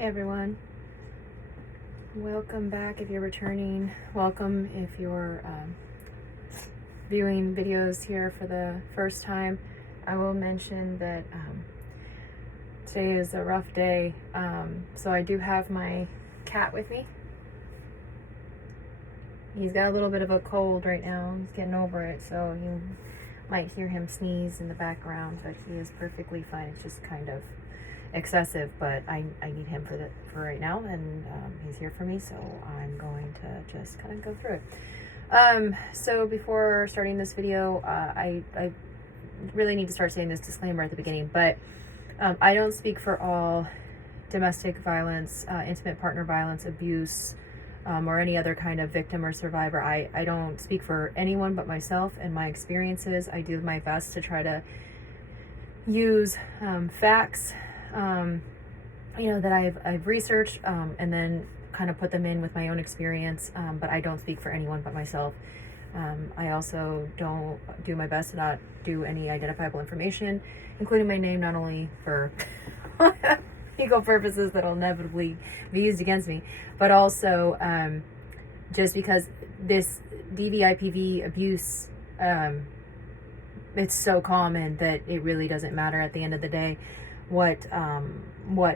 everyone. Welcome back if you're returning. Welcome if you're viewing videos here for the first time. I will mention that today is a rough day, so I do have my cat with me. He's got a little bit of a cold right now. He's getting over it, so you might hear him sneeze in the background, but he is perfectly fine. It's just kind of excessive, but I need him for right now, and he's here for me, so I'm going to just kind of go through it. So before starting this video, I really need to start saying this disclaimer at the beginning, but I don't speak for all domestic violence, intimate partner violence, abuse, or any other kind of victim or survivor. I don't speak for anyone but myself and my experiences. I do my best to try to use facts that I've researched, and then kind of put them in with my own experience, but I don't speak for anyone but myself. I also don't do my best to not do any identifiable information, including my name, not only for legal purposes that'll inevitably be used against me, but also just because this DV/IPV abuse, it's so common that it really doesn't matter at the end of the day what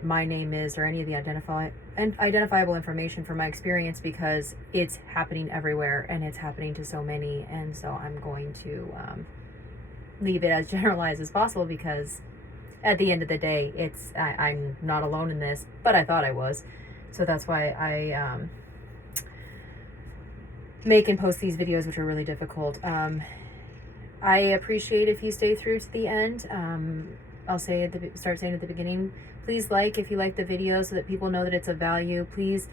my name is or any of the identifiable information from my experience, because it's happening everywhere and it's happening to so many, and so I'm going to leave it as generalized as possible, because at the end of the day, I'm not alone in this, but I thought I was, so that's why I make and post these videos, which are really difficult. I appreciate if you stay through to the end. I'll start saying at the beginning, please like if you like the video so that people know that it's of value. Please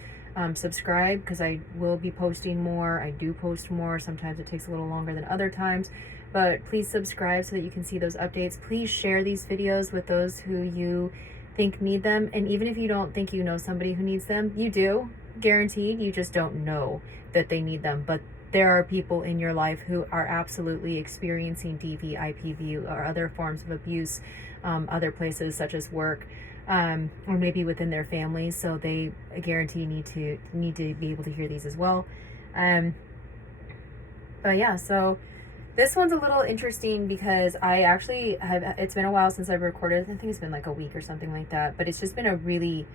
subscribe, because I will be posting more. I do post more. Sometimes it takes a little longer than other times, but please subscribe so that you can see those updates. Please share these videos with those who you think need them. And even if you don't think you know somebody who needs them, you do, guaranteed. You just don't know that they need them. But there are people in your life who are absolutely experiencing DV/IPV or other forms of abuse, other places such as work, or maybe within their families. So they, I guarantee, need to be able to hear these as well. But yeah, so this one's a little interesting because I actually it's been a while since I've recorded. I think it's been like a week or something like that, but it's just been a really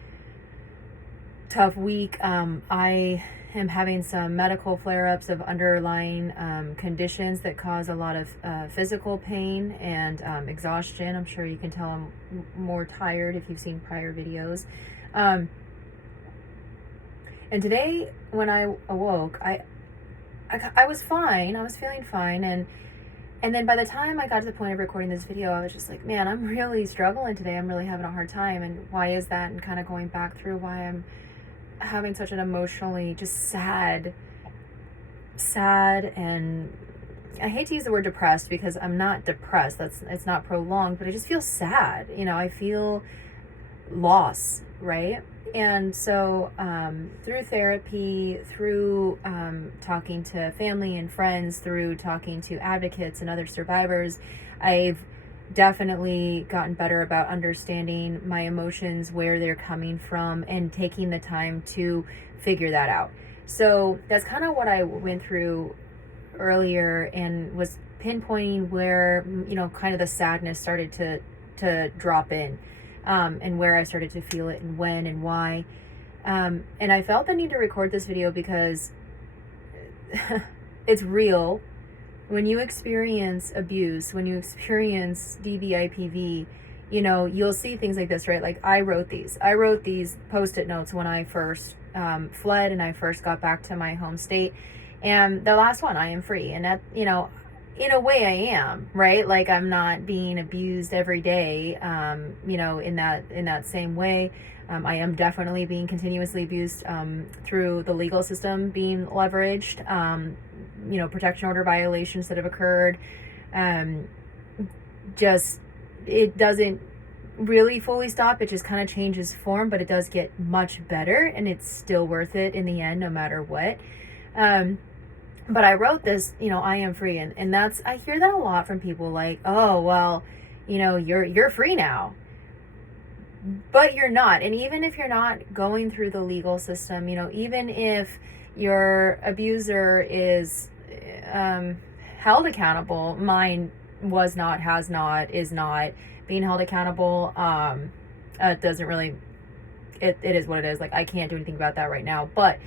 tough week. I am having some medical flare-ups of underlying conditions that cause a lot of physical pain and exhaustion. I'm sure you can tell I'm more tired if you've seen prior videos. And today when I awoke, I was fine. I was feeling fine, and then by the time I got to the point of recording this video, I was just like, man, I'm really struggling today. I'm really having a hard time, and why is that? And kind of going back through why I'm having such an emotionally just sad, and I hate to use the word depressed, because I'm not depressed. It's not prolonged, but I just feel sad. I feel loss, right? And so through therapy, through talking to family and friends, through talking to advocates and other survivors, I've definitely gotten better about understanding my emotions, where they're coming from, and taking the time to figure that out. So that's kind of what I went through earlier, and was pinpointing where kind of the sadness started to drop in, and where I started to feel it, and when and why. And I felt the need to record this video because it's real. When you experience abuse, when you experience DV/IPV, you'll see things like this, right? Like I wrote these Post-it notes when I first fled and I first got back to my home state. And the last one, I am free. And that, in a way I am, right? Like I'm not being abused every day, in that same way. I am definitely being continuously abused through the legal system being leveraged, protection order violations that have occurred. It doesn't really fully stop. It just kind of changes form, but it does get much better, and it's still worth it in the end, no matter what. But I wrote this, I am free. And I hear that a lot from people, like, oh, well, you're free now. but you're not. And even if you're not going through the legal system, you know, even if your abuser is held accountable, mine was not, has not, is not being held accountable. It doesn't really, it is what it is. Like, I can't do anything about that right now. But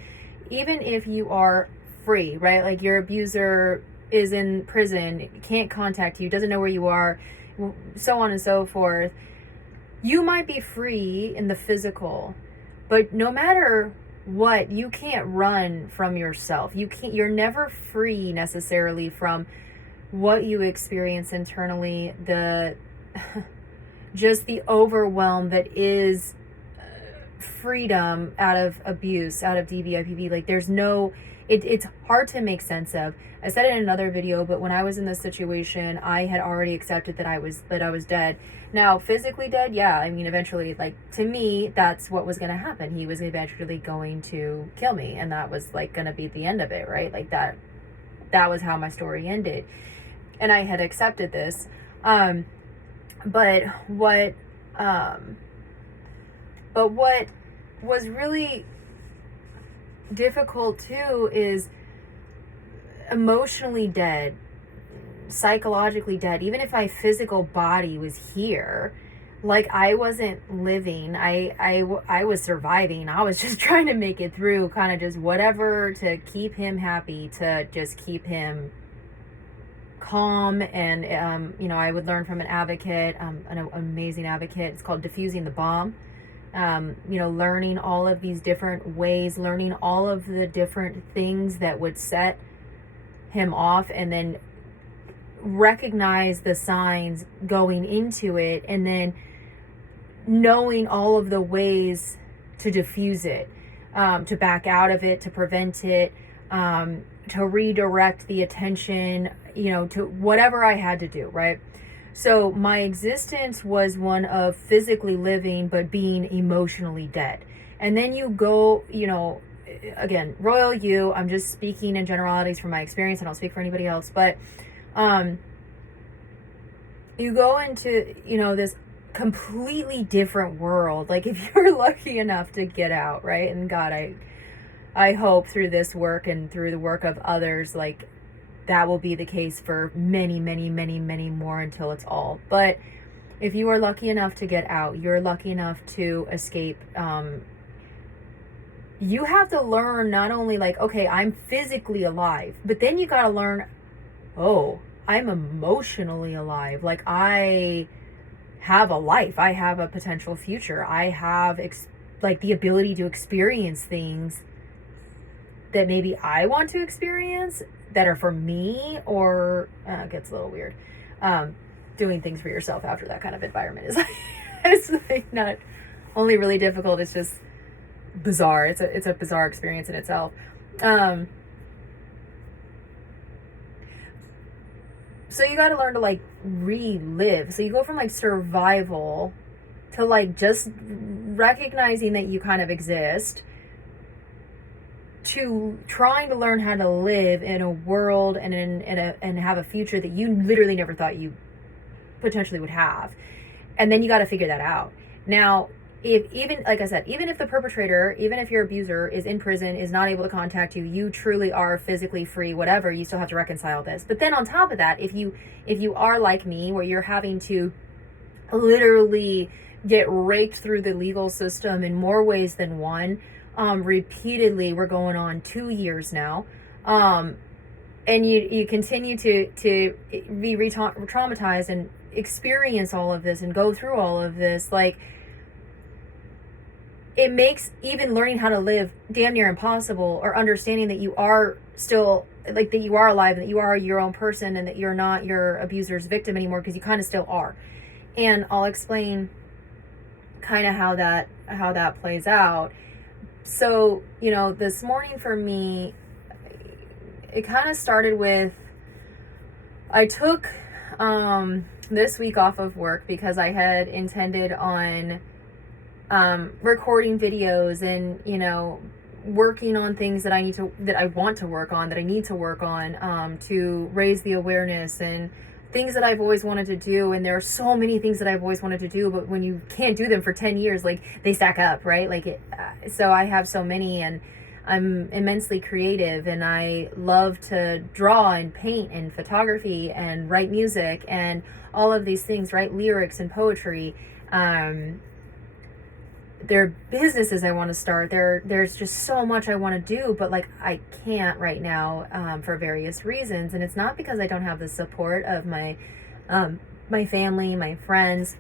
even if you are free, right? Like, your abuser is in prison, can't contact you, doesn't know where you are, so on and so forth. You might be free in the physical, but no matter what, you can't run from yourself. You're never free necessarily from what you experience internally, the just the overwhelm that is freedom out of abuse, out of DVIPV. Like, there's no, it's hard to make sense of. I said it in another video, but when I was in this situation, I had already accepted that I was dead. Now, physically dead, yeah, I mean, eventually, like, to me, that's what was going to happen. He was eventually going to kill me, and that was, like, going to be the end of it, right? Like, that was how my story ended. And I had accepted this. But what was really difficult too is emotionally dead, psychologically dead. Even if my physical body was here, like, I wasn't living. I was surviving. I was just trying to make it through, kind of just whatever to keep him happy, to just keep him calm. And you know, I would learn from an advocate, an amazing advocate. It's called Diffusing the Bomb. You know, learning all of these different ways, learning all of the different things that would set him off, and then recognize the signs going into it, and then knowing all of the ways to diffuse it, to back out of it, to prevent it, to redirect the attention, you know, to whatever I had to do, right? So my existence was one of physically living, but being emotionally dead. And then you go, you know, again, royal you, I'm just speaking in generalities from my experience. I don't speak for anybody else, but you go into, you know, this completely different world. Like, if you're lucky enough to get out, right? And God, I hope through this work and through the work of others, like, that will be the case for many, many, many, many more until it's all. But if you are lucky enough to get out, you're lucky enough to escape, you have to learn not only, like, okay, I'm physically alive, but then you got to learn, oh, I'm emotionally alive. Like, I have a life. I have a potential future. I have like the ability to experience things that maybe I want to experience that are for me, or it gets a little weird. Doing things for yourself after that kind of environment is it's like not only really difficult, it's just bizarre. It's a bizarre experience in itself. So you got to learn to, like, relive. So you go from, like, survival to, like, just recognizing that you kind of exist, to trying to learn how to live in a world and and have a future that you literally never thought you potentially would have. And then you got to figure that out. Now, if even, like I said, even if the perpetrator, even if your abuser is in prison, is not able to contact you, you truly are physically free, whatever, you still have to reconcile this. But then on top of that, if you are like me, where you're having to literally get raked through the legal system in more ways than one, repeatedly, we're going on 2 years now, and you continue to be traumatized and experience all of this and go through all of this, like, it makes even learning how to live damn near impossible, or understanding that you are still, like, that you are alive and that you are your own person and that you're not your abuser's victim anymore, because you kind of still are. And I'll explain kind of how that plays out. So, you know, this morning for me, it kind of started with, I took this week off of work because I had intended on recording videos and, you know, working on things that I want to work on, that I need to work on, to raise the awareness and things that I've always wanted to do, and there are so many things that I've always wanted to do, but when you can't do them for 10 years, like, they stack up, right? Like, so I have so many, and I'm immensely creative, and I love to draw and paint and photography and write music and all of these things, write lyrics and poetry. There are businesses I want to start. There's just so much I want to do, but like, I can't right now, for various reasons. And it's not because I don't have the support of my family, my friends.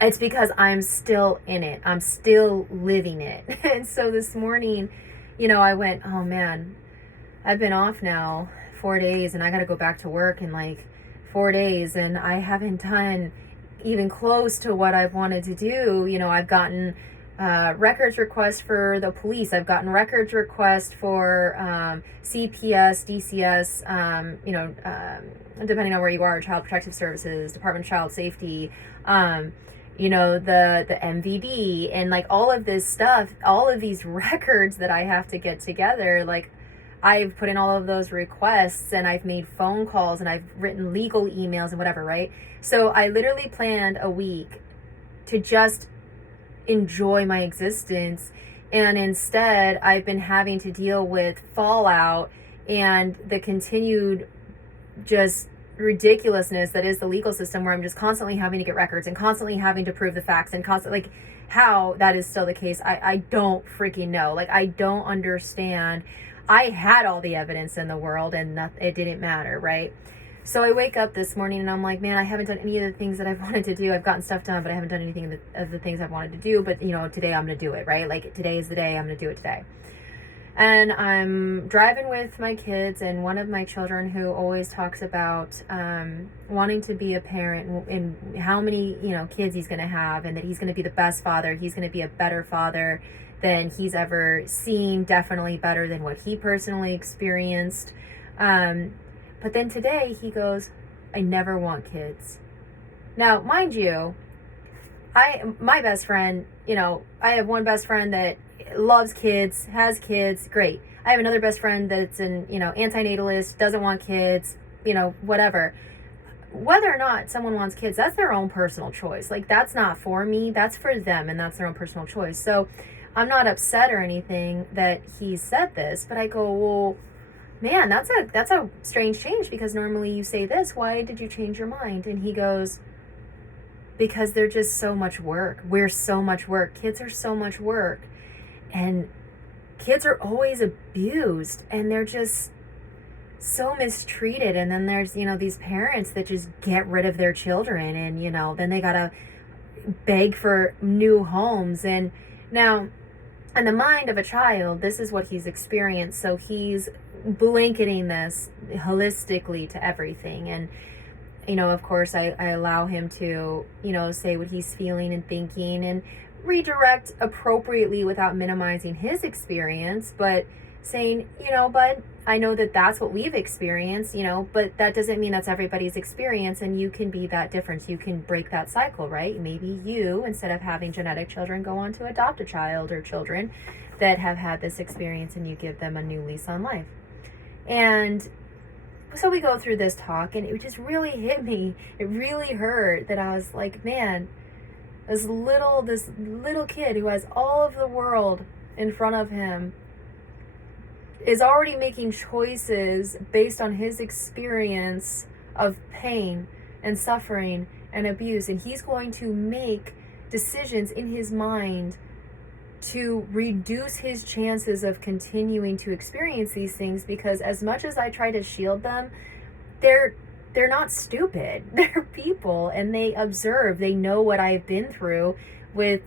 It's because I'm still in it. I'm still living it. And so this morning, I went, oh man, I've been off now 4 days, and I got to go back to work in like 4 days, and I haven't done even close to what I've wanted to do. I've gotten records requests for the police. I've gotten records requests for CPS, DCS, depending on where you are, Child Protective Services, Department of Child Safety, the MVD, and like all of this stuff, all of these records that I have to get together. Like, I've put in all of those requests, and I've made phone calls, and I've written legal emails and whatever, right? So I literally planned a week to just enjoy my existence, and instead I've been having to deal with fallout and the continued just ridiculousness that is the legal system, where I'm just constantly having to get records and constantly having to prove the facts, and constantly, like, how that is still the case, I don't freaking know. Like, I don't understand. I had all the evidence in the world, and it didn't matter, right? So I wake up this morning, and I'm like, man, I haven't done any of the things that I've wanted to do. I've gotten stuff done, but I haven't done anything of the things I've wanted to do. But, today I'm going to do it, right? Like, today is the day. I'm going to do it today. And I'm driving with my kids, and one of my children, who always talks about wanting to be a parent, and how many, kids he's going to have, and that he's going to be the best father. He's going to be a better father than he's ever seen, definitely better than what he personally experienced. But then today he goes, I never want kids. Now, mind you, my best friend, I have one best friend that loves kids, has kids, great. I have another best friend that's an, antinatalist, doesn't want kids, whatever. Whether or not someone wants kids, that's their own personal choice. Like, that's not for me, that's for them, and that's their own personal choice. So I'm not upset or anything that he said this, but I go, well, man, that's a strange change, because normally you say this. Why did you change your mind? And he goes, because they're just so much work. We're so much work. Kids are so much work. And kids are always abused, and they're just so mistreated. And then there's, these parents that just get rid of their children, and, then they gotta beg for new homes. And now, in the mind of a child, this is what he's experienced. So he's blanketing this holistically to everything. And, of course, I allow him to, say what he's feeling and thinking, and redirect appropriately without minimizing his experience, but saying, bud, I know that that's what we've experienced, but that doesn't mean that's everybody's experience, and you can be that difference. You can break that cycle, right? Maybe you, instead of having genetic children, go on to adopt a child or children that have had this experience, and you give them a new lease on life. And so we go through this talk, and it just really hit me. It really hurt that I was like, man, this little kid who has all of the world in front of him is already making choices based on his experience of pain and suffering and abuse. And he's going to make decisions in his mind to reduce his chances of continuing to experience these things, because as much as I try to shield them, they're not stupid. They're people, and they observe. They know what I've been through with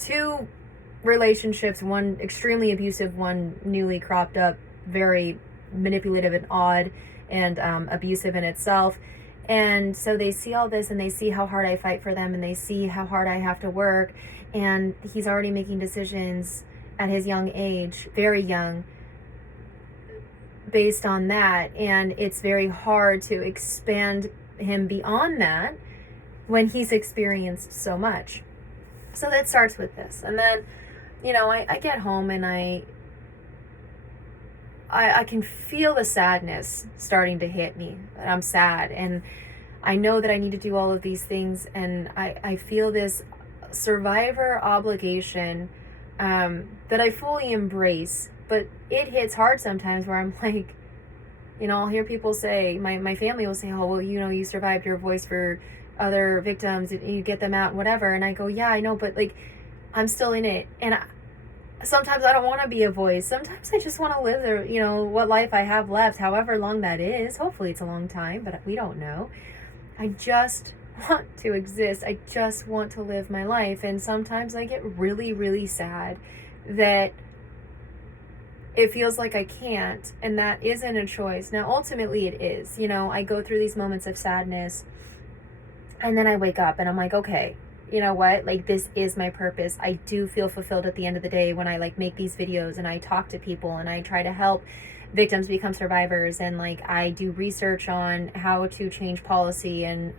2 relationships, one extremely abusive, one newly cropped up, very manipulative and odd, and abusive in itself. And so they see all this, and they see how hard I fight for them, and they see how hard I have to work. And he's already making decisions at his young age, very young, based on that. And it's very hard to expand him beyond that when he's experienced so much. So that starts with this. And then, I get home, and I I can feel the sadness starting to hit me. I'm sad, and I know that I need to do all of these things, and I feel this survivor obligation that I fully embrace, but it hits hard sometimes where I'm like, I'll hear people say, my family will say, oh, well, you survived, your voice for other victims, you get them out, whatever. And I go, yeah, I know, but like, I'm still in it. And sometimes I don't want to be a voice. Sometimes I just want to live there, what life I have left, however long that is. Hopefully it's a long time, but we don't know. I just want to exist. I just want to live my life. And sometimes I get really, really sad that it feels like I can't, and that isn't a choice. Now, ultimately it is. I go through these moments of sadness, and then I wake up and I'm like, okay, you know what? Like, this is my purpose. I do feel fulfilled at the end of the day when I like make these videos and I talk to people and I try to help victims become survivors, and like I do research on how to change policy, and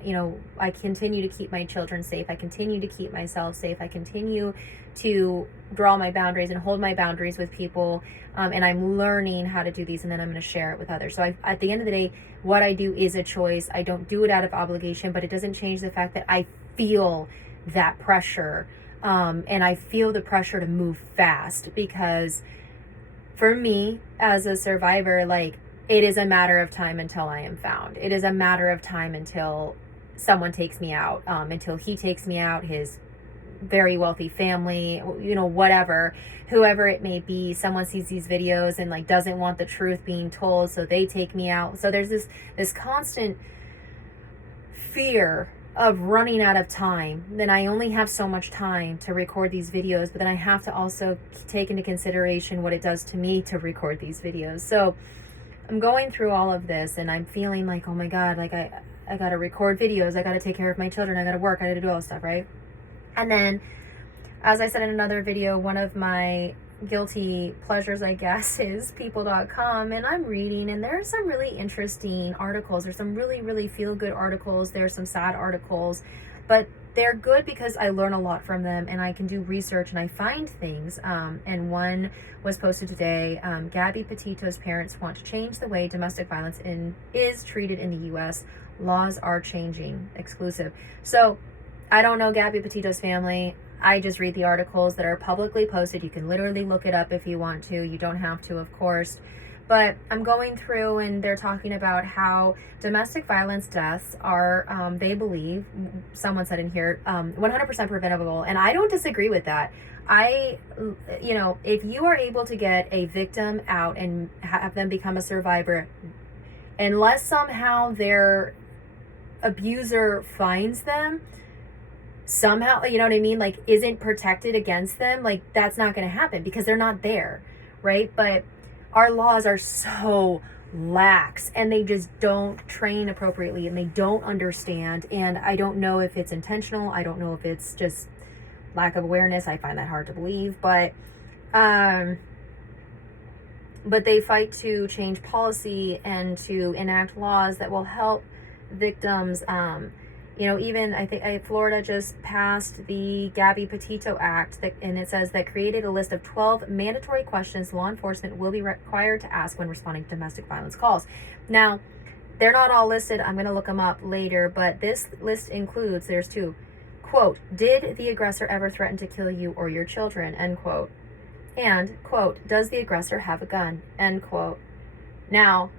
I continue to keep my children safe. I continue to keep myself safe. I continue to draw my boundaries and hold my boundaries with people, and I'm learning how to do these, and then I'm going to share it with others. So at the end of the day, what I do is a choice. I don't do it out of obligation, but it doesn't change the fact that I feel that pressure, and I feel the pressure to move fast, because for me as a survivor, like, it is a matter of time until I am found. It is a matter of time until someone takes me out, until he takes me out, his very wealthy family, whatever, whoever it may be. Someone sees these videos and like doesn't want the truth being told, so they take me out. So there's this constant fear of running out of time. Then I only have so much time to record these videos, but then I have to also take into consideration what it does to me to record these videos. So I'm going through all of this, and I'm feeling like, oh my God, like I gotta record videos, I gotta take care of my children, I gotta work, I gotta do all this stuff, right? And then, as I said in another video, one of my guilty pleasures, I guess, is people.com, and I'm reading, and there's some really interesting articles. There's some really, really feel-good articles. There's some sad articles, but they're good because I learn a lot from them, and I can do research and I find things. And one was posted today. Gabby Petito's parents want to change the way domestic violence is treated in the U.S. Laws are changing. Exclusive. So I don't know Gabby Petito's family. I just read the articles that are publicly posted. You can literally look it up if you want to. You don't have to, of course. But I'm going through, and they're talking about how domestic violence deaths are, they believe, someone said in here, 100% preventable. And I don't disagree with that. If you are able to get a victim out and have them become a survivor, unless somehow their abuser finds them, somehow, you know what I mean? Like, isn't protected against them, like, that's not going to happen because they're not there, right? But our laws are so lax, and they just don't train appropriately, and they don't understand. And I don't know if it's intentional. I don't know if it's just lack of awareness. I find that hard to believe, but they fight to change policy and to enact laws that will help victims. Even I think Florida just passed the Gabby Petito Act, and it says that created a list of 12 mandatory questions law enforcement will be required to ask when responding to domestic violence calls. Now, they're not all listed. I'm going to look them up later, but this list includes, there's two, quote, did the aggressor ever threaten to kill you or your children, end quote, and, quote, does the aggressor have a gun, end quote. Now,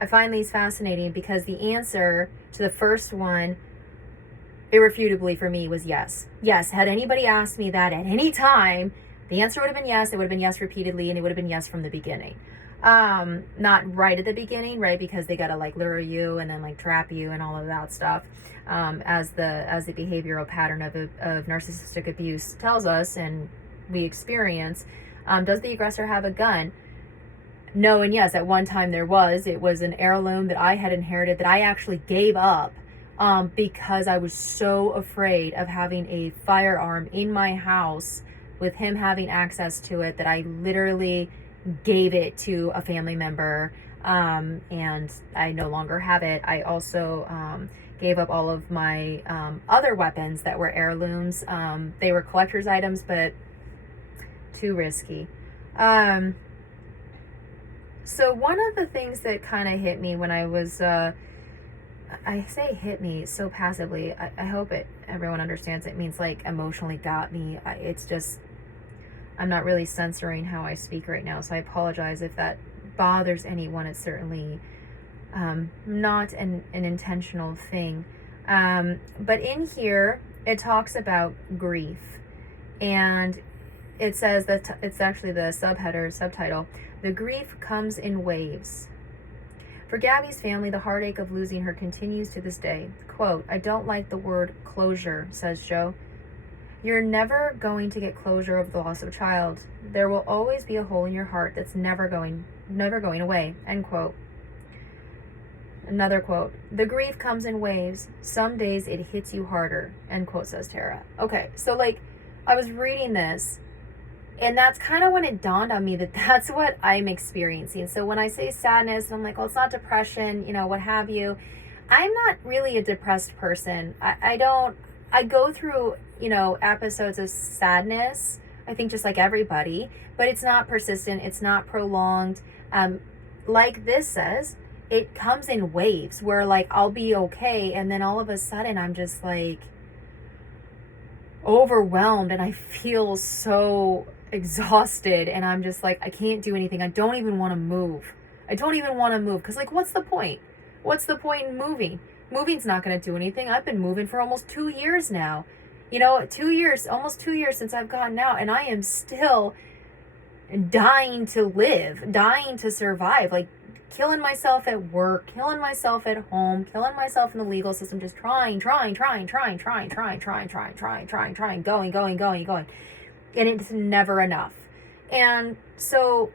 I find these fascinating because the answer to the first one, irrefutably for me, was yes. Yes, had anybody asked me that at any time, the answer would have been yes. It would have been yes repeatedly, and it would have been yes from the beginning. Not right at the beginning, right? Because they gotta like lure you and then like trap you and all of that stuff, as the behavioral pattern of narcissistic abuse tells us and we experience. Does the aggressor have a gun? No and yes. At one time it was an heirloom that I had inherited that I actually gave up. Because I was so afraid of having a firearm in my house with him having access to it that I literally gave it to a family member, and I no longer have it. I also gave up all of my other weapons that were heirlooms. They were collector's items, but too risky. So one of the things that kind of hit me when I was, I say hit me so passively. I hope everyone understands it means like emotionally got me. It's just, I'm not really censoring how I speak right now. So I apologize if that bothers anyone. It's certainly not an intentional thing. But in here, it talks about grief. And it says that it's actually the subtitle, "The grief comes in waves." For Gabby's family, the heartache of losing her continues to this day. Quote, "I don't like the word closure," says Joe. "You're never going to get closure of the loss of a child. There will always be a hole in your heart that's never going away." End quote. Another quote, "The grief comes in waves. Some days it hits you harder." End quote, says Tara. Okay, so like I was reading this, and that's kind of when it dawned on me that that's what I'm experiencing. So when I say sadness, I'm like, well, it's not depression, what have you. I'm not really a depressed person. I go through, episodes of sadness, I think just like everybody, but it's not persistent. It's not prolonged. Like this says, it comes in waves where like I'll be okay. And then all of a sudden I'm just like overwhelmed and I feel so exhausted and I'm just like, I can't do anything. I don't even want to move. Because like, what's the point? What's the point in moving? Moving's not going to do anything. I've been moving for almost 2 years now. 2 years, almost 2 years since I've gotten out, and I am still dying to live, dying to survive, like killing myself at work, killing myself at home, killing myself in the legal system, just trying, going. And it's never enough. And so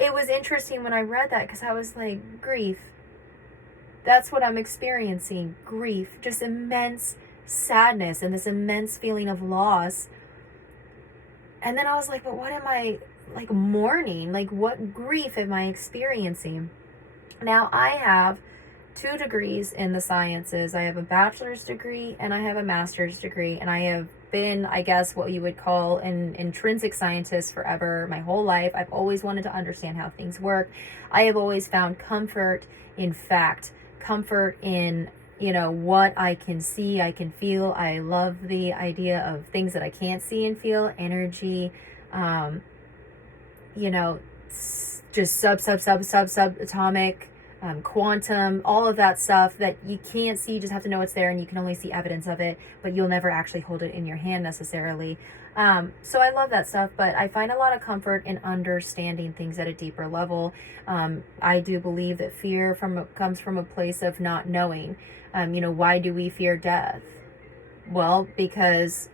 it was interesting when I read that, because I was like, grief. That's what I'm experiencing. Grief. Just immense sadness and this immense feeling of loss. And then I was like, but what am I like mourning? Like, what grief am I experiencing? Now, I have 2 degrees in the sciences. I have a bachelor's degree and I have a master's degree. And I have been, I guess, what you would call an intrinsic scientist forever, my whole life. I've always wanted to understand how things work. I have always found comfort in fact, comfort in what I can see, I can feel. I love the idea of things that I can't see and feel, energy, just subatomic, quantum, all of that stuff that you can't see, you just have to know it's there and you can only see evidence of it, but you'll never actually hold it in your hand necessarily. So I love that stuff, but I find a lot of comfort in understanding things at a deeper level. I do believe that fear comes from a place of not knowing. Why do we fear death? Well, because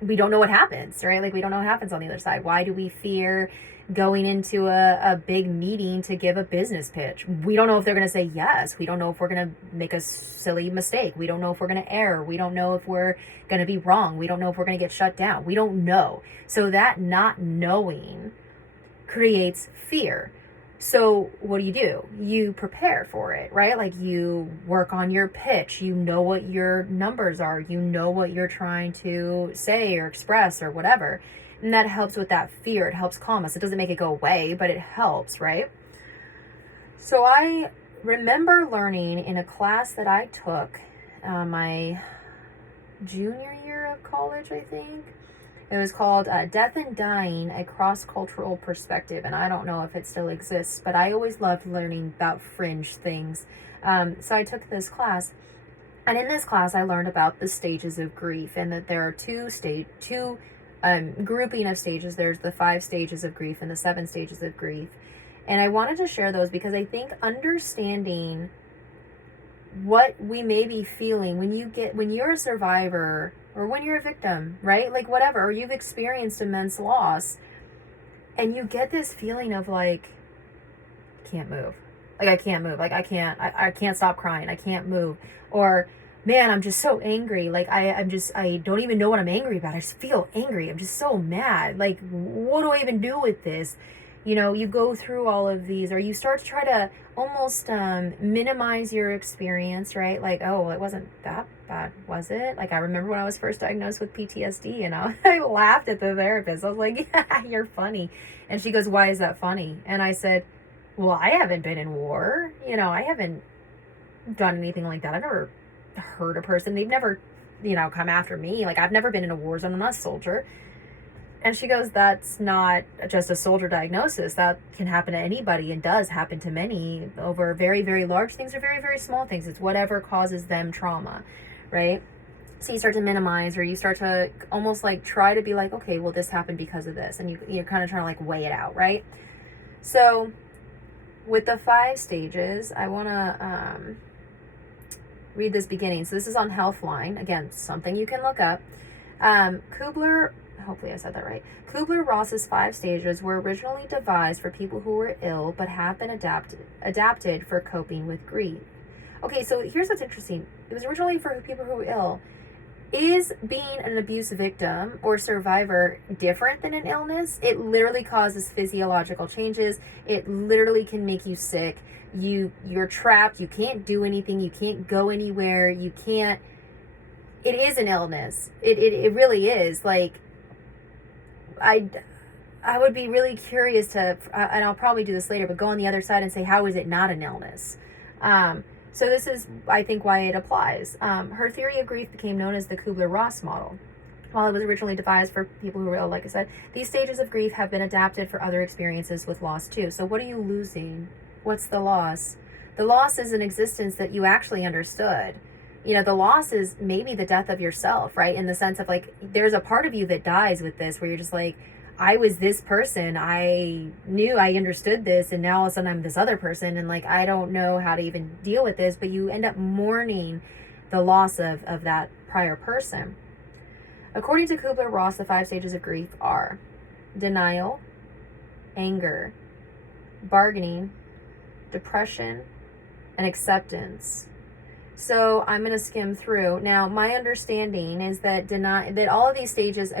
we don't know what happens, right? Like, we don't know what happens on the other side. Why do we fear going into a big meeting to give a business pitch? We don't know if they're going to say yes. We don't know if we're going to make a silly mistake. We don't know if we're going to err. We don't know if we're going to be wrong. We don't know if we're going to get shut down. We don't know. So that not knowing creates fear. So what do? You prepare for it, right? Like, you work on your pitch. You know what your numbers are. You know what you're trying to say or express or whatever. And that helps with that fear. It helps calm us. It doesn't make it go away, but it helps, right? So I remember learning in a class that I took my junior year of college, I think. It was called Death and Dying, a Cross-Cultural Perspective. And I don't know if it still exists, but I always loved learning about fringe things. So I took this class. And in this class, I learned about the stages of grief, and that there are two grouping of stages. There's the 5 stages of grief and the 7 stages of grief. And I wanted to share those because I think understanding what we may be feeling when you're a survivor or when you're a victim, right? Like, whatever, or you've experienced immense loss and you get this feeling of like, can't move. Like, I can't move. Like, I can't stop crying. I can't move. Or, man, I'm just so angry. Like, I don't even know what I'm angry about. I just feel angry. I'm just so mad. Like, what do I even do with this? You know, you go through all of these, or you start to try to almost minimize your experience, right? Like, oh, well, it wasn't that bad, was it? Like, I remember when I was first diagnosed with PTSD, and I laughed at the therapist. I was like, yeah, you're funny. And she goes, why is that funny? And I said, well, I haven't been in war. You know, I haven't done anything like that. I've never hurt a person. They've never, you know, come after me. Like, I've never been in a war zone. I'm not a soldier. And she goes, that's not just a soldier diagnosis. That can happen to anybody, and does happen to many, over very, very large things or very, very small things. It's whatever causes them trauma, right? So you start to minimize, or you start to almost like try to be like, okay, well, this happened because of this. And you're kind of trying to like weigh it out, right? So with the 5 stages, I want to read this beginning. So this is on Healthline. Again, something you can look up. Hopefully I said that right. Kubler-Ross's 5 stages were originally devised for people who were ill, but have been adapted for coping with grief. Okay, so here's what's interesting. It was originally for people who were ill. Is being an abuse victim or survivor different than an illness? It literally causes physiological changes. It literally can make you sick. You're trapped. You can't do anything. You can't go anywhere. You can't. It is an illness. It really is. Like, I would be really curious to, and I'll probably do this later, but go on the other side and say, how is it not an illness? So this is, I think, why it applies. Her theory of grief became known as the Kubler-Ross model. While it was originally devised for people who were ill, like I said, these stages of grief have been adapted for other experiences with loss too. So what are you losing? What's the loss? The loss is an existence that you actually understood. You know, the loss is maybe the death of yourself, right? In the sense of like, there's a part of you that dies with this, where you're just like, I was this person, I knew, I understood this, and now all of a sudden I'm this other person, and like, I don't know how to even deal with this, but you end up mourning the loss of that prior person. According to Kubler-Ross, the 5 stages of grief are denial, anger, bargaining, depression, and acceptance. So I'm going to skim through. Now, my understanding is that all of these stages,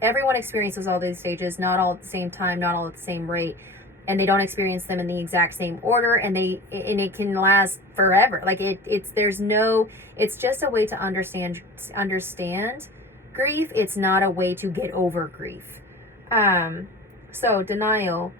everyone experiences all these stages, not all at the same time, not all at the same rate, and they don't experience them in the exact same order, and it can last forever. Like it's just a way to understand grief. It's not a way to get over grief. So denial.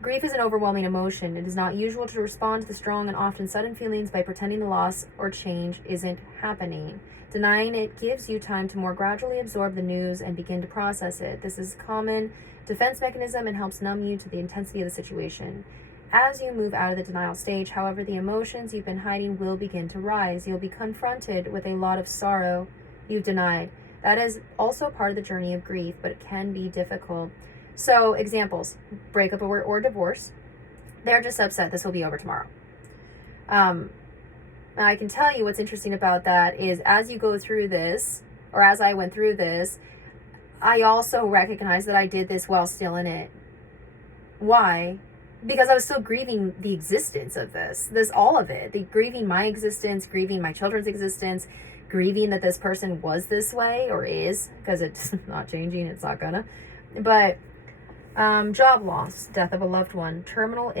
Grief is an overwhelming emotion. It is not usual to respond to the strong and often sudden feelings by pretending the loss or change isn't happening. Denying it gives you time to more gradually absorb the news and begin to process it. This is a common defense mechanism and helps numb you to the intensity of the situation. As you move out of the denial stage, however, the emotions you've been hiding will begin to rise. You'll be confronted with a lot of sorrow you've denied. That is also part of the journey of grief, but it can be difficult. So, examples: breakup or divorce. They're just upset this will be over tomorrow. I can tell you what's interesting about that is, as you go through this, or as I went through this, I also recognize that I did this while still in it. Why? Because I was still grieving the existence of this all of it. Grieving my existence, grieving my children's existence, grieving that this person was this way or is, because it's not changing, it's not gonna. But job loss, death of a loved one, terminal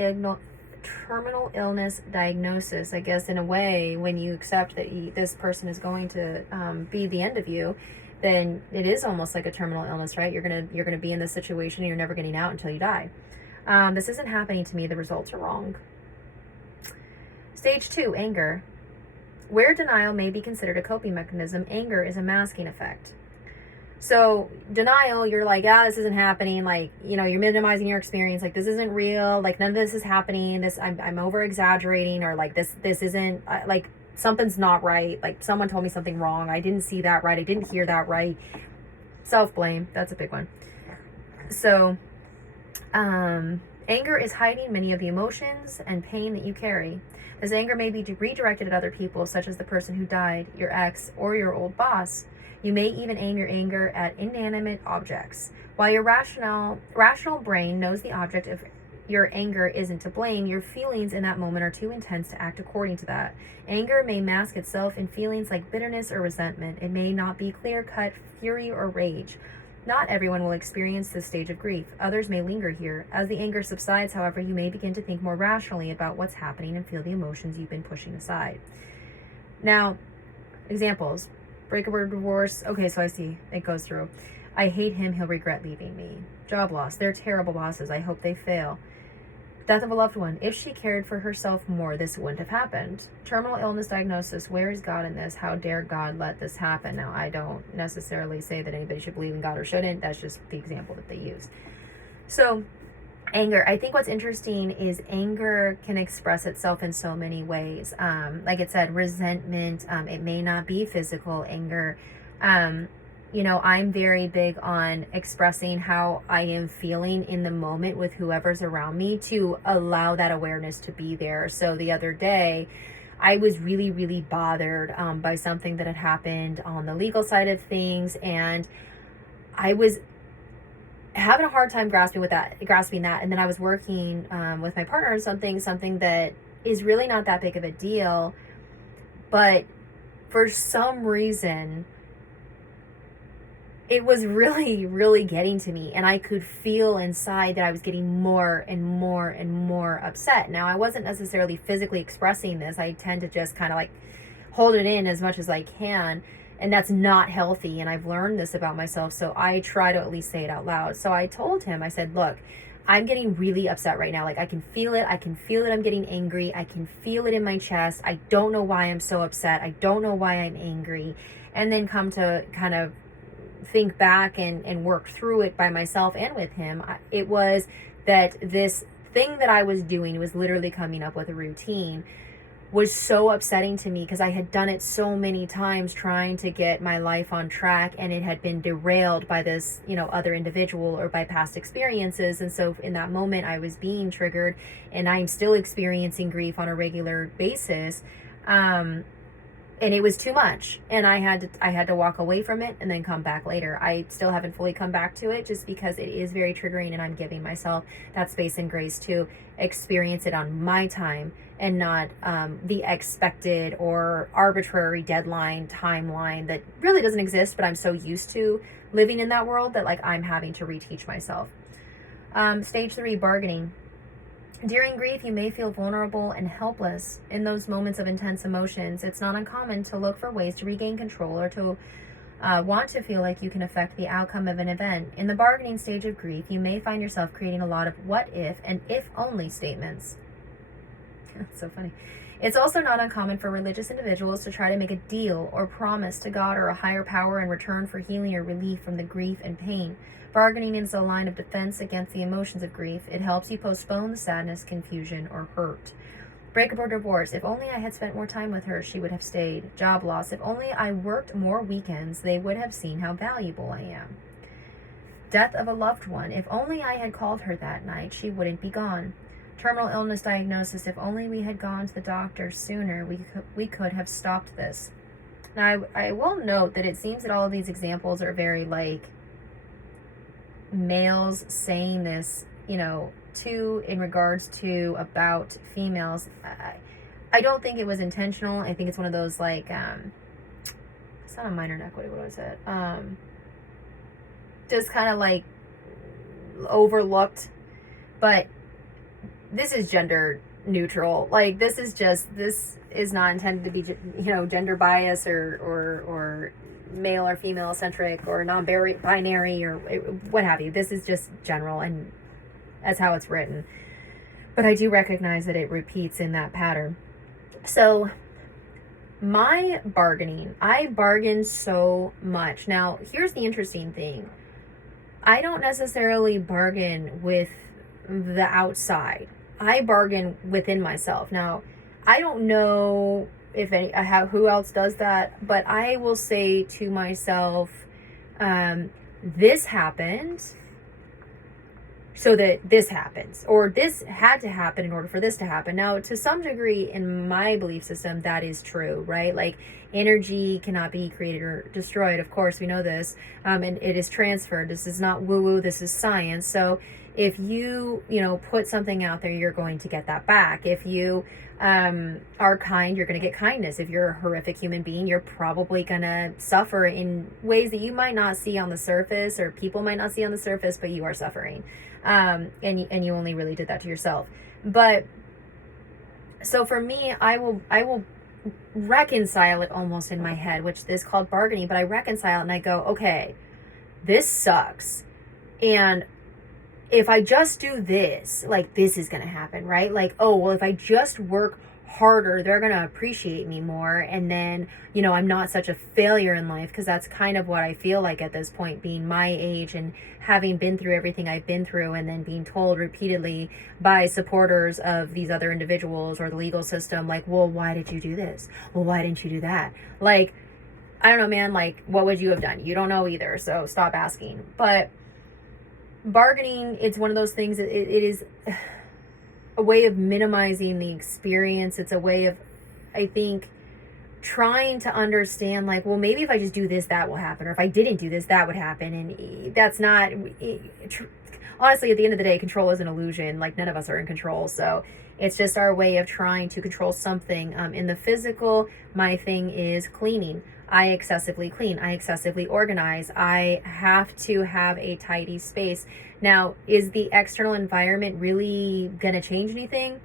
illness diagnosis. I guess in a way, when you accept that this person is going to be the end of you, then it is almost like a terminal illness, right? You're gonna be in this situation and you're never getting out until you die. This isn't happening to me. The results are wrong. Stage 2, anger. Where denial may be considered a coping mechanism, anger is a masking effect. So denial, you're like, this isn't happening. Like, you're minimizing your experience. Like, this isn't real. Like, none of this is happening. I'm over exaggerating, or like this isn't like, something's not right. Like, someone told me something wrong. I didn't see that right. I didn't hear that right. Self-blame. That's a big one. So, anger is hiding many of the emotions and pain that you carry. This anger may be redirected at other people, such as the person who died, your ex, or your old boss. You may even aim your anger at inanimate objects. While your rational brain knows the object of your anger isn't to blame, your feelings in that moment are too intense to act according to that. Anger may mask itself in feelings like bitterness or resentment. It may not be clear-cut fury or rage. Not everyone will experience this stage of grief. Others may linger here. As the anger subsides, however, you may begin to think more rationally about what's happening and feel the emotions you've been pushing aside. Now, examples. Breakup or divorce. Okay, so I see. It goes through. I hate him. He'll regret leaving me. Job loss. They're terrible bosses. I hope they fail. Death of a loved one. If she cared for herself more, this wouldn't have happened. Terminal illness diagnosis. Where is God in this? How dare God let this happen? Now, I don't necessarily say that anybody should believe in God or shouldn't. That's just the example that they use. So, anger. I think what's interesting is anger can express itself in so many ways. Like it said, resentment. It may not be physical anger. I'm very big on expressing how I am feeling in the moment with whoever's around me to allow that awareness to be there. So the other day, I was really, really bothered by something that had happened on the legal side of things. And I was having a hard time grasping that. And then I was working with my partner on something that is really not that big of a deal. But for some reason, it was really, really getting to me, and I could feel inside that I was getting more and more and more upset. Now, I wasn't necessarily physically expressing this. I tend to just kind of like hold it in as much as I can, and that's not healthy, and I've learned this about myself, so I try to at least say it out loud. So I told him, I said, look, I'm getting really upset right now. Like, I can feel it. I can feel that I'm getting angry. I can feel it in my chest. I don't know why I'm so upset. I don't know why I'm angry. And then come to kind of think back and work through it by myself and with him. It was that this thing that I was doing was literally coming up with a routine was so upsetting to me because I had done it so many times trying to get my life on track, and it had been derailed by this, other individual or by past experiences. And so in that moment I was being triggered, and I'm still experiencing grief on a regular basis. And it was too much, and I had to walk away from it and then come back later. I still haven't fully come back to it just because it is very triggering, and I'm giving myself that space and grace to experience it on my time and not the expected or arbitrary deadline timeline that really doesn't exist, but I'm so used to living in that world that I'm having to reteach myself. Stage 3, bargaining. During grief, you may feel vulnerable and helpless. In those moments of intense emotions, it's not uncommon to look for ways to regain control or to want to feel like you can affect the outcome of an event. In the bargaining stage of grief, you may find yourself creating a lot of what if and if only statements. That's so funny. It's also not uncommon for religious individuals to try to make a deal or promise to God or a higher power in return for healing or relief from the grief and pain. Bargaining is a line of defense against the emotions of grief. It helps you postpone the sadness, confusion, or hurt. Breakup or divorce. If only I had spent more time with her, she would have stayed. Job loss. If only I worked more weekends, they would have seen how valuable I am. Death of a loved one. If only I had called her that night, she wouldn't be gone. Terminal illness diagnosis. If only we had gone to the doctor sooner, we could have stopped this. Now, I will note that it seems that all of these examples are very males saying this, in regards to about females. I don't think it was intentional. I think it's one of those it's not a minor inequity. What was it? Just kind of overlooked. But this is gender neutral. This is not intended to be, gender bias or male or female centric or non-binary or what have you. This is just general, and that's how it's written. But I do recognize that it repeats in that pattern. So my bargaining, I bargain so much. Now, here's the interesting thing. I don't necessarily bargain with the outside. I bargain within myself. Now, I don't know who else does that, but I will say to myself, this happened so that this happens, or this had to happen in order for this to happen. Now, to some degree, in my belief system, that is true, right? Energy cannot be created or destroyed. Of course, we know this, and it is transferred. This is not woo-woo. This is science. So If you, you know, put something out there, you're going to get that back. If you are kind, you're going to get kindness. If you're a horrific human being, you're probably going to suffer in ways that you might not see on the surface, or people might not see on the surface, but you are suffering. And you only really did that to yourself. But so for me, I will reconcile it almost in my head, which is called bargaining, but I reconcile it and I go, okay, this sucks. And if I just do this, like, this is going to happen, right? Like, oh, well, if I just work harder, they're going to appreciate me more. And then, you know, I'm not such a failure in life, because that's kind of what I feel like at this point, being my age and having been through everything I've been through, and then being told repeatedly by supporters of these other individuals or the legal system, like, well, why did you do this? Well, why didn't you do that? Like, I don't know, man, like, what would you have done? You don't know either, so stop asking. But bargaining, it's one of those things that it is a way of minimizing the experience. It's a way of, I think, trying to understand, like, well, maybe if I just do this, that will happen, or if I didn't do this, that would happen. And that's not, honestly, at the end of the day, control is an illusion. Like, none of us are in control. So it's just our way of trying to control something. In the physical, my thing is cleaning. I excessively clean. I excessively organize. I have to have a tidy space. Now, is the external environment really going to change anything?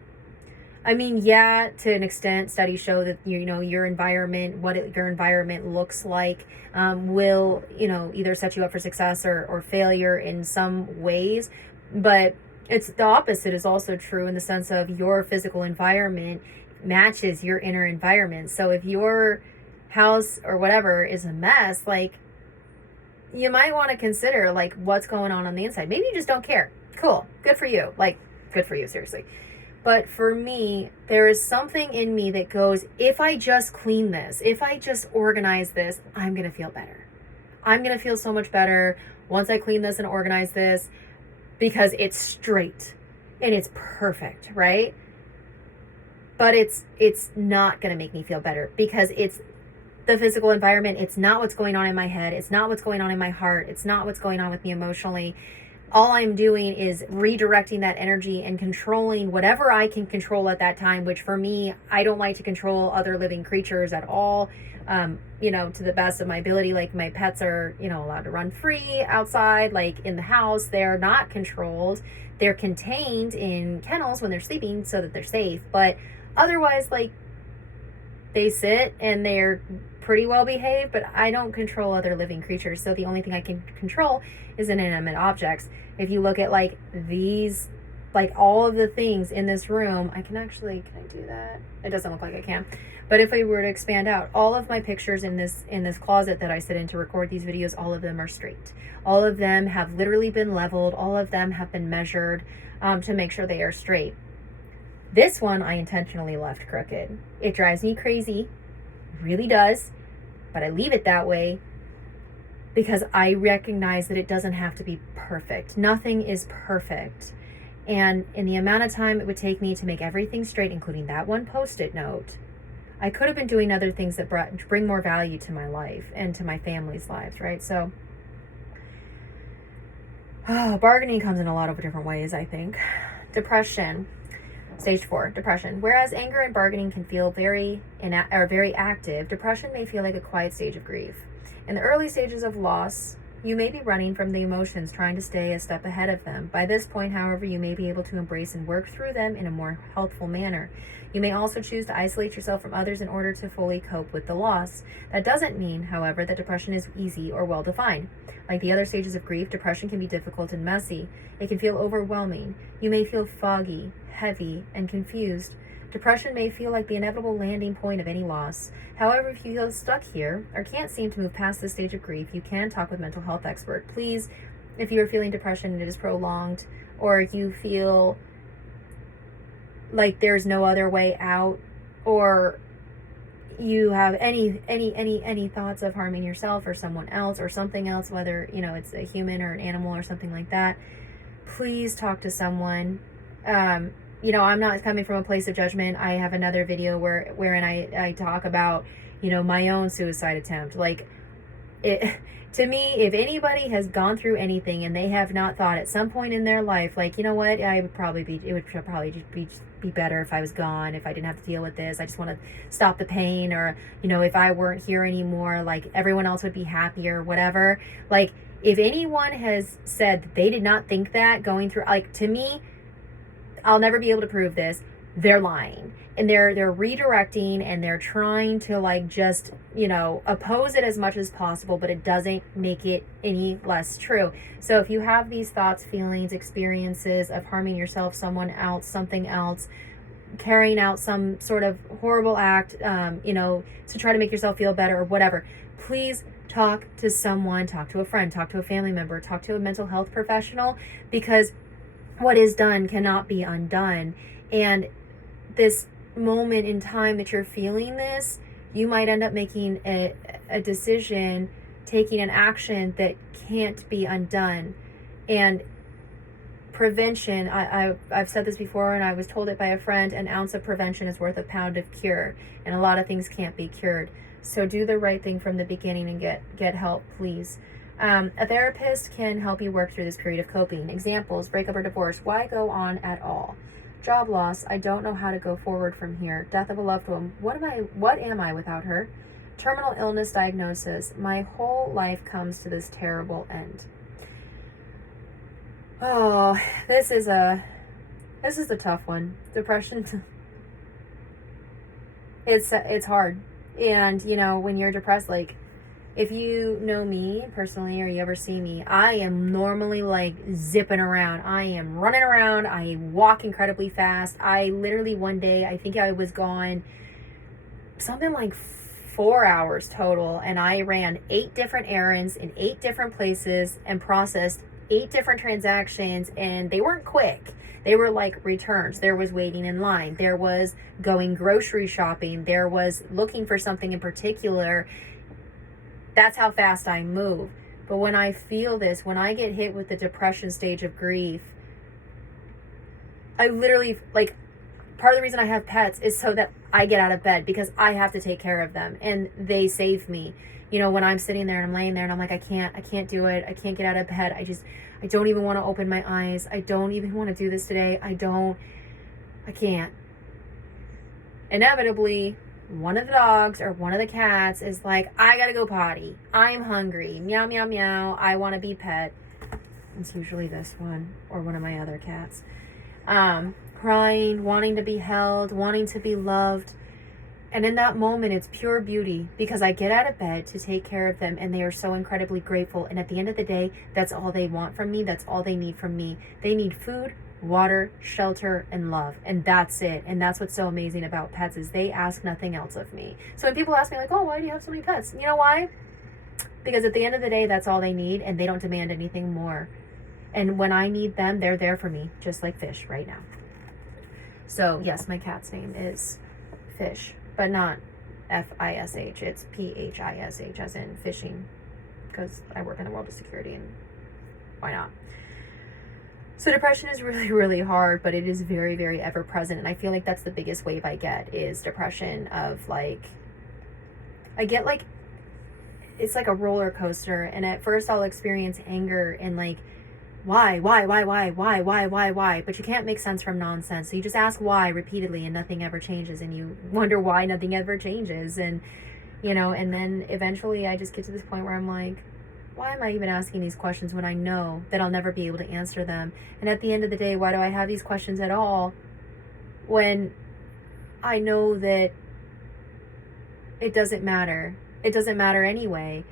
I mean, yeah, to an extent. Studies show that, you know, your environment, your environment looks like, will, you know, either set you up for success or failure in some ways. But it's the opposite is also true, in the sense of your physical environment matches your inner environment. So if your house or whatever is a mess, like, you might want to consider, like, what's going on the inside. Maybe you just don't care. Cool. Good for you. Like, good for you, seriously. But for me, there is something in me that goes, if I just clean this, if I just organize this, I'm going to feel better. I'm going to feel so much better once I clean this and organize this, because it's straight and it's perfect, right? But it's not going to make me feel better, because it's the physical environment. It's not what's going on in my head. It's not what's going on in my heart. It's not what's going on with me emotionally. All I'm doing is redirecting that energy and controlling whatever I can control at that time, which for me, I don't like to control other living creatures at all. You know, to the best of my ability. Like, my pets are, you know, allowed to run free outside. Like, in the house, they're not controlled. They're contained in kennels when they're sleeping so that they're safe. But otherwise, like, they sit and they're pretty well behaved, but I don't control other living creatures. So the only thing I can control is inanimate objects. If you look at, like, these, like, all of the things in this room, can I do that? It doesn't look like I can. But if I were to expand out, all of my pictures in this closet that I sit in to record these videos, all of them are straight. All of them have literally been leveled. All of them have been measured to make sure they are straight. This one I intentionally left crooked. It drives me crazy, really does, but I leave it that way because I recognize that it doesn't have to be perfect. Nothing is perfect. And in the amount of time it would take me to make everything straight, including that one Post-it note, I could have been doing other things that bring more value to my life and to my family's lives, right? So bargaining comes in a lot of different ways, I think. Depression. Stage 4, depression. Whereas anger and bargaining can feel very active, depression may feel like a quiet stage of grief. In the early stages of loss, you may be running from the emotions, trying to stay a step ahead of them. By this point, however, you may be able to embrace and work through them in a more healthful manner. You may also choose to isolate yourself from others in order to fully cope with the loss. That doesn't mean, however, that depression is easy or well-defined. Like the other stages of grief, depression can be difficult and messy. It can feel overwhelming. You may feel foggy, heavy, and confused. Depression may feel like the inevitable landing point of any loss. However, if you feel stuck here or can't seem to move past this stage of grief, you can talk with a mental health expert. Please, if you are feeling depression and it is prolonged, or you feel like there's no other way out, or you have any thoughts of harming yourself or someone else or something else, whether, you know, it's a human or an animal or something like that, please talk to someone. You know, I'm not coming from a place of judgment. I have another video wherein I talk about, you know, my own suicide attempt. Like, To me, if anybody has gone through anything and they have not thought at some point in their life, like, you know what, it would probably just be better if I was gone, if I didn't have to deal with this. I just want to stop the pain, or, you know, if I weren't here anymore, like everyone else would be happier, whatever. Like, if anyone has said that they did not think that going through, like, to me, I'll never be able to prove this. They're lying, and they're redirecting, and they're trying to, like, just, you know, oppose it as much as possible, but it doesn't make it any less true. So if you have these thoughts, feelings, experiences of harming yourself, someone else, something else, carrying out some sort of horrible act, you know, to try to make yourself feel better or whatever, please talk to someone, talk to a friend, talk to a family member, talk to a mental health professional, because what is done cannot be undone. And this moment in time that you're feeling this, you might end up making a decision, taking an action that can't be undone. And prevention, I've said this before, and I was told it by a friend, an ounce of prevention is worth a pound of cure, and a lot of things can't be cured. So do the right thing from the beginning and get help, please. A therapist can help you work through this period of coping. Examples: breakup or divorce. Why go on at all? Job loss. I don't know how to go forward from here. Death of a loved one. What am I without her? Terminal illness diagnosis. My whole life comes to this terrible end. Oh, this is a tough one. Depression. It's hard. And, you know, when you're depressed, like, if you know me personally or you ever see me, I am normally, like, zipping around. I am running around. I walk incredibly fast. I literally, one day, I think I was gone something like 4 hours total, and I ran 8 different errands in 8 different places and processed 8 different transactions, and they weren't quick. They were like returns. There was waiting in line. There was going grocery shopping. There was looking for something in particular. That's how fast I move. But when I feel this, when I get hit with the depression stage of grief, I literally, like, part of the reason I have pets is so that I get out of bed, because I have to take care of them, and they save me. You know, when I'm sitting there and I'm laying there and I'm like, I can't do it. I can't get out of bed. I don't even want to open my eyes. I don't even want to do this today. I can't. Inevitably, one of the dogs or one of the cats is like, I gotta go potty. I'm hungry. Meow, meow, meow. I want to be pet. It's usually this one or one of my other cats. Crying, wanting to be held, wanting to be loved. And in that moment, it's pure beauty, because I get out of bed to take care of them, and they are so incredibly grateful. And at the end of the day, that's all they want from me. That's all they need from me. They need food, water, shelter, and love. And that's it. And that's what's so amazing about pets, is they ask nothing else of me. So when people ask me, like, oh, why do you have so many pets? You know why? Because at the end of the day, that's all they need, and they don't demand anything more. And when I need them, they're there for me, just like Fish right now. So yes, my cat's name is Fish, but not Fish. It's Phish, as in fishing, because I work in the world of security, and why not? So depression is really, really hard, but it is very, very ever present. And I feel like that's the biggest wave I get, is depression of, like, I get, like, it's like a roller coaster. And at first I'll experience anger and, like, why? But you can't make sense from nonsense. So you just ask why repeatedly, and nothing ever changes. And you wonder why nothing ever changes. And, you know, and then eventually I just get to this point where I'm like, why am I even asking these questions when I know that I'll never be able to answer them? And at the end of the day, why do I have these questions at all when I know that it doesn't matter? It doesn't matter anyway.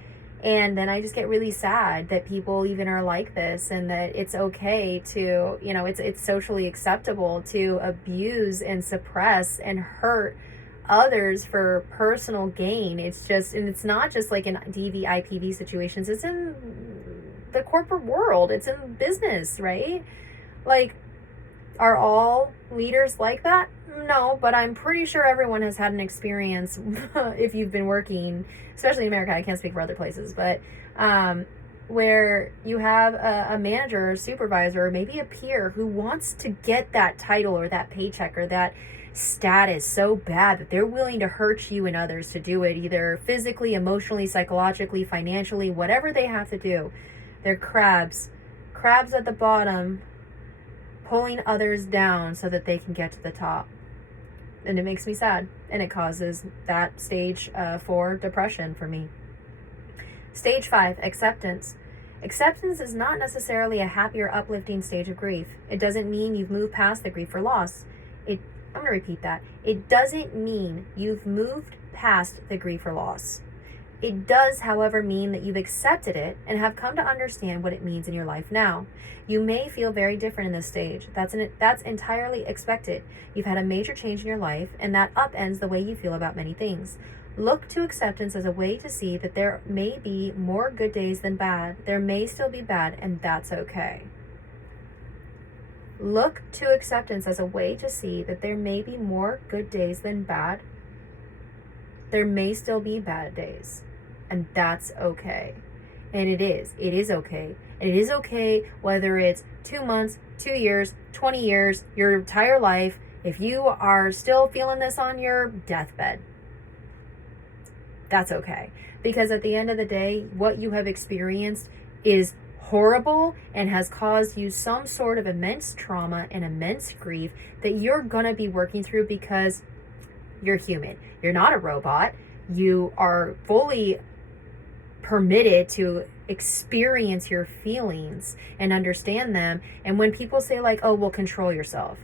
And then I just get really sad that people even are like this, and that it's okay to, you know, it's socially acceptable to abuse and suppress and hurt others for personal gain. It's just, and it's not just like in DV, IPV situations. It's in the corporate world. It's in business, right? Like, are all leaders like that? No, but I'm pretty sure everyone has had an experience if you've been working, especially in America. I can't speak for other places, but where you have a manager or supervisor or maybe a peer who wants to get that title or that paycheck or that, status so bad that they're willing to hurt you and others to do it, either physically, emotionally, psychologically, financially, whatever they have to do. They're crabs at the bottom, pulling others down so that they can get to the top. And it makes me sad, and it causes that stage 4 depression for me. Stage 5, acceptance. Acceptance is not necessarily a happy or uplifting stage of grief. It doesn't mean you've moved past the grief or loss. I'm going to repeat that. It doesn't mean you've moved past the grief or loss. It does, however, mean that you've accepted it and have come to understand what it means in your life now. You may feel very different in this stage. That's entirely expected. You've had a major change in your life, and that upends the way you feel about many things. Look to acceptance as a way to see that there may be more good days than bad. There may still be bad, and that's okay. Look to acceptance as a way to see that there may be more good days than bad. There may still be bad days, and that's okay. And it is okay. And it is okay whether it's 2 months, 2 years, 20 years, your entire life, if you are still feeling this on your deathbed. That's okay. Because at the end of the day, what you have experienced is horrible and has caused you some sort of immense trauma and immense grief that you're going to be working through because you're human. You're not a robot. You are fully permitted to experience your feelings and understand them. And when people say like, oh, well, control yourself.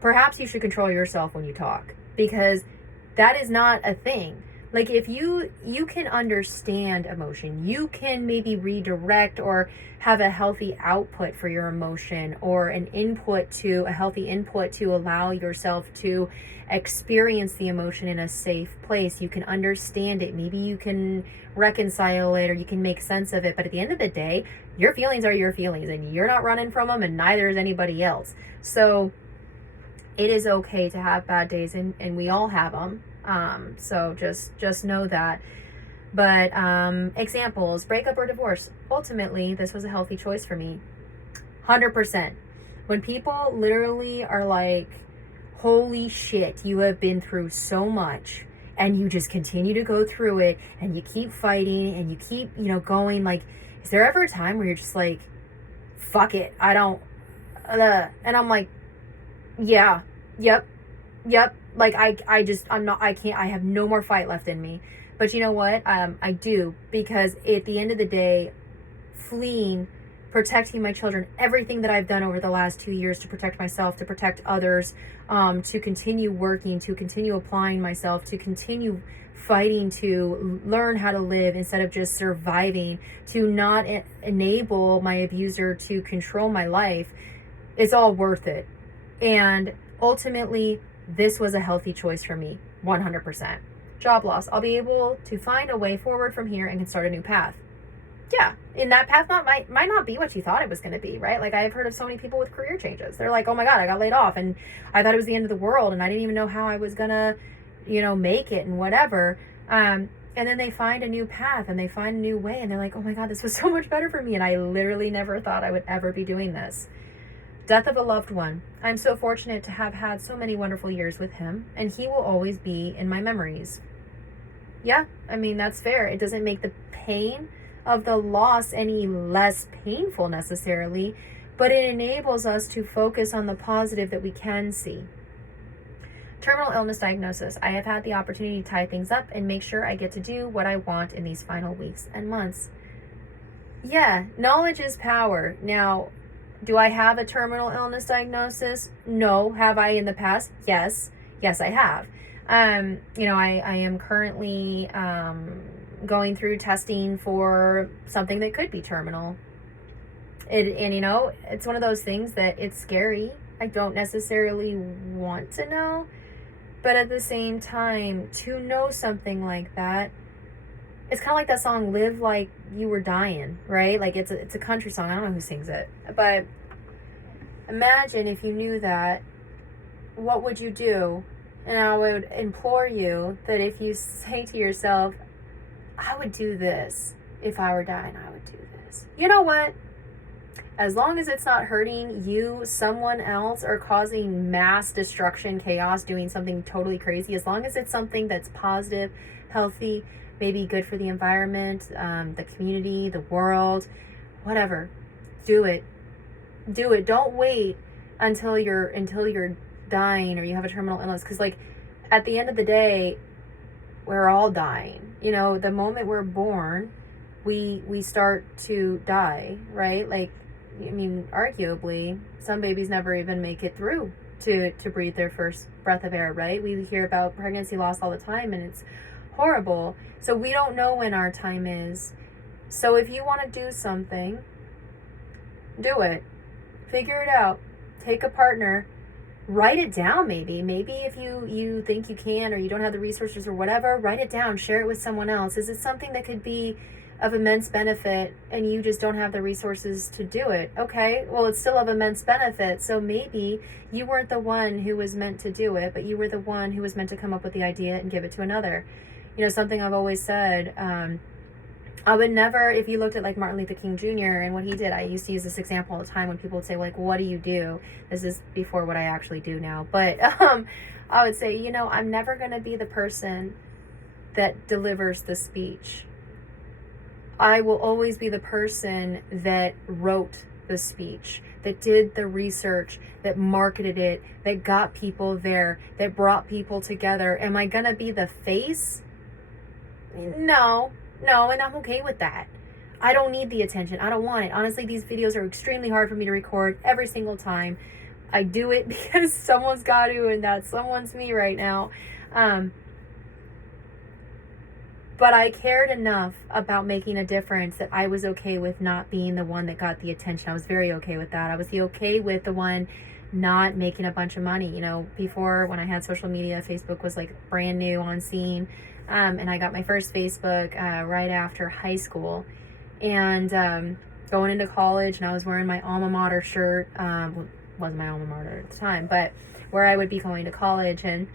Perhaps you should control yourself when you talk, because that is not a thing. Like if you can understand emotion, you can maybe redirect or have a healthy output for your emotion, or a healthy input to allow yourself to experience the emotion in a safe place. You can understand it. Maybe you can reconcile it, or you can make sense of it. But at the end of the day, your feelings are your feelings, and you're not running from them, and neither is anybody else. So it is okay to have bad days, and we all have them. So just know that. But examples, breakup or divorce. Ultimately, this was a healthy choice for me. 100%. When people literally are like, holy shit, you have been through so much, and you just continue to go through it, and you keep fighting, and you keep, going, like, is there ever a time where you're just like, fuck it, I don't, and I'm like, yeah, yep. Like I have no more fight left in me. But you know what? I do, because at the end of the day, fleeing, protecting my children, everything that I've done over the last 2 years to protect myself, to protect others, to continue working, to continue applying myself, to continue fighting to learn how to live instead of just surviving, to not enable my abuser to control my life, it's all worth it. And ultimately, this was a healthy choice for me, 100%. Job loss. I'll be able to find a way forward from here and can start a new path. Yeah, and that path might not be what you thought it was going to be, right? Like, I've heard of so many people with career changes. They're like, oh my God, I got laid off, and I thought it was the end of the world, and I didn't even know how I was going to, make it and whatever. And then they find a new path, and they find a new way, and they're like, oh my God, this was so much better for me, and I literally never thought I would ever be doing this. Death of a loved one. I'm so fortunate to have had so many wonderful years with him, and he will always be in my memories. Yeah, I mean, that's fair. It doesn't make the pain of the loss any less painful necessarily, but it enables us to focus on the positive that we can see. Terminal illness diagnosis. I have had the opportunity to tie things up and make sure I get to do what I want in these final weeks and months. Yeah, knowledge is power. Now, do I have a terminal illness diagnosis? No. Have I in the past? Yes. Yes, I have. I am currently going through testing for something that could be terminal. It's one of those things that it's scary. I don't necessarily want to know, but at the same time, to know something like that, it's kind of like that song, Live Like You Were Dying, right? Like, it's a country song. I don't know who sings it. But imagine if you knew that, what would you do? And I would implore you that if you say to yourself, I would do this. If I were dying, I would do this. You know what? As long as it's not hurting you, someone else, or causing mass destruction, chaos, doing something totally crazy, as long as it's something that's positive, healthy, maybe good for the environment, the community, the world, whatever, do it. Do it. Don't wait until you're dying or you have a terminal illness, because like at the end of the day, we're all dying. You know, the moment we're born, we start to die, right? Like, I mean, arguably, some babies never even make it through to breathe their first breath of air, right? We hear about pregnancy loss all the time, and it's horrible. So we don't know when our time is. So if you want to do something, do it. Figure it out. Take a partner. Write it down, maybe if you think you can, or you don't have the resources or whatever, write it down, share it with someone else. Is it something that could be of immense benefit and you just don't have the resources to do it? Okay, well, it's still of immense benefit. So maybe you weren't the one who was meant to do it, but you were the one who was meant to come up with the idea and give it to another. You know, something I've always said, I would never, if you looked at like Martin Luther King Jr. and what he did, I used to use this example all the time when people would say, like, what do you do? This is before what I actually do now. But I would say, you know, I'm never going to be the person that delivers the speech. I will always be the person that wrote the speech, that did the research, that marketed it, that got people there, that brought people together. Am I going to be the face? No, and I'm okay with that. I don't need the attention. I don't want it. Honestly, these videos are extremely hard for me to record every single time. I do it because someone's got to, and that someone's me right now. But I cared enough about making a difference that I was okay with not being the one that got the attention. I was very okay with that. I was okay with the one not making a bunch of money. You know, before, when I had social media, Facebook was like brand new on scene. And I got my first Facebook right after high school. And going into college, and I was wearing my alma mater shirt. Wasn't my alma mater at the time, but where I would be going to college. And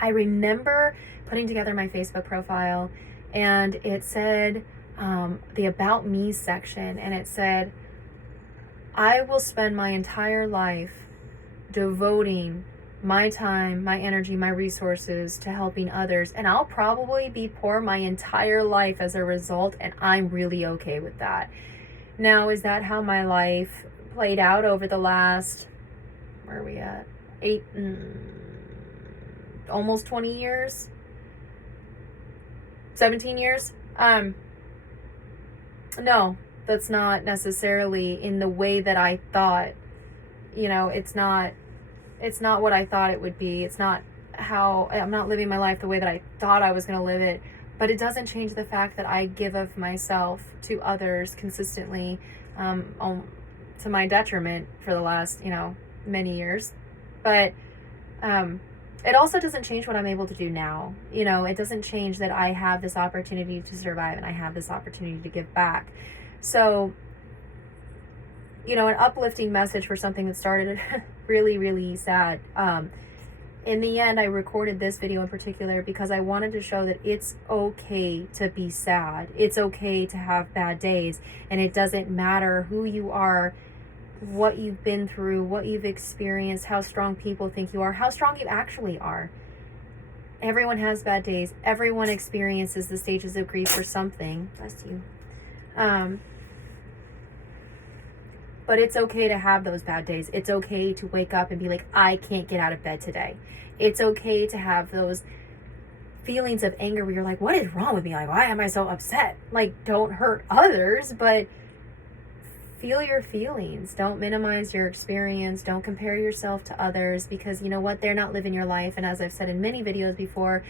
I remember putting together my Facebook profile, and it said the About Me section, and it said, I will spend my entire life devoting my time, my energy, my resources to helping others, and I'll probably be poor my entire life as a result, and I'm really okay with that. Now, is that how my life played out over the last, where are we at, almost 20 years, 17 years? No, that's not necessarily in the way that I thought. You know, it's not what I thought it would be. It's not how, I'm not living my life the way that I thought I was going to live it. But it doesn't change the fact that I give of myself to others consistently, to my detriment for the last, many years. But it also doesn't change what I'm able to do now. It doesn't change that I have this opportunity to survive and I have this opportunity to give back. So, an uplifting message for something that started really, really sad. In the end, I recorded this video in particular because I wanted to show that it's okay to be sad. It's okay to have bad days. And it doesn't matter who you are, what you've been through, what you've experienced, how strong people think you are, how strong you actually are. Everyone has bad days. Everyone experiences the stages of grief for something. Bless you. But it's okay to have those bad days. It's okay to wake up and be like, I can't get out of bed today. It's okay to have those feelings of anger where you're like, what is wrong with me? Like, why am I so upset? Like, don't hurt others, but feel your feelings. Don't minimize your experience. Don't compare yourself to others, because you know what? They're not living your life. And as I've said in many videos before,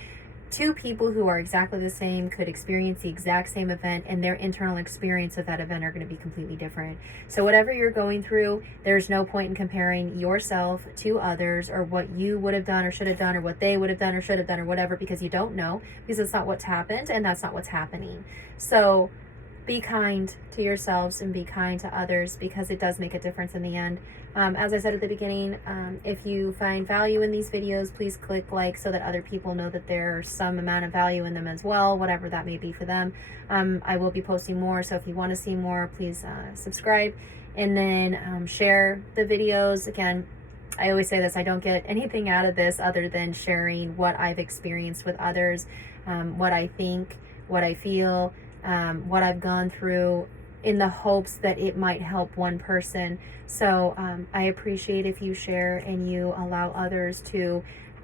two people who are exactly the same could experience the exact same event, and their internal experience of that event are going to be completely different. So whatever you're going through, there's no point in comparing yourself to others, or what you would have done or should have done, or what they would have done or should have done, or whatever, because you don't know, because it's not what's happened and that's not what's happening. So be kind to yourselves and be kind to others, because it does make a difference in the end. As I said at the beginning, if you find value in these videos, please click like so that other people know that there's some amount of value in them as well, whatever that may be for them. I will be posting more, so if you want to see more, please subscribe, and then share the videos. Again, I always say this, I don't get anything out of this other than sharing what I've experienced with others, what I think, what I feel, what I've gone through, in the hopes that it might help one person. So I appreciate if you share and you allow others to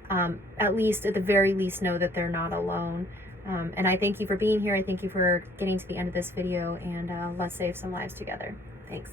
at the very least know that they're not alone. And I thank you for being here. I thank you for getting to the end of this video, and let's save some lives together. Thanks.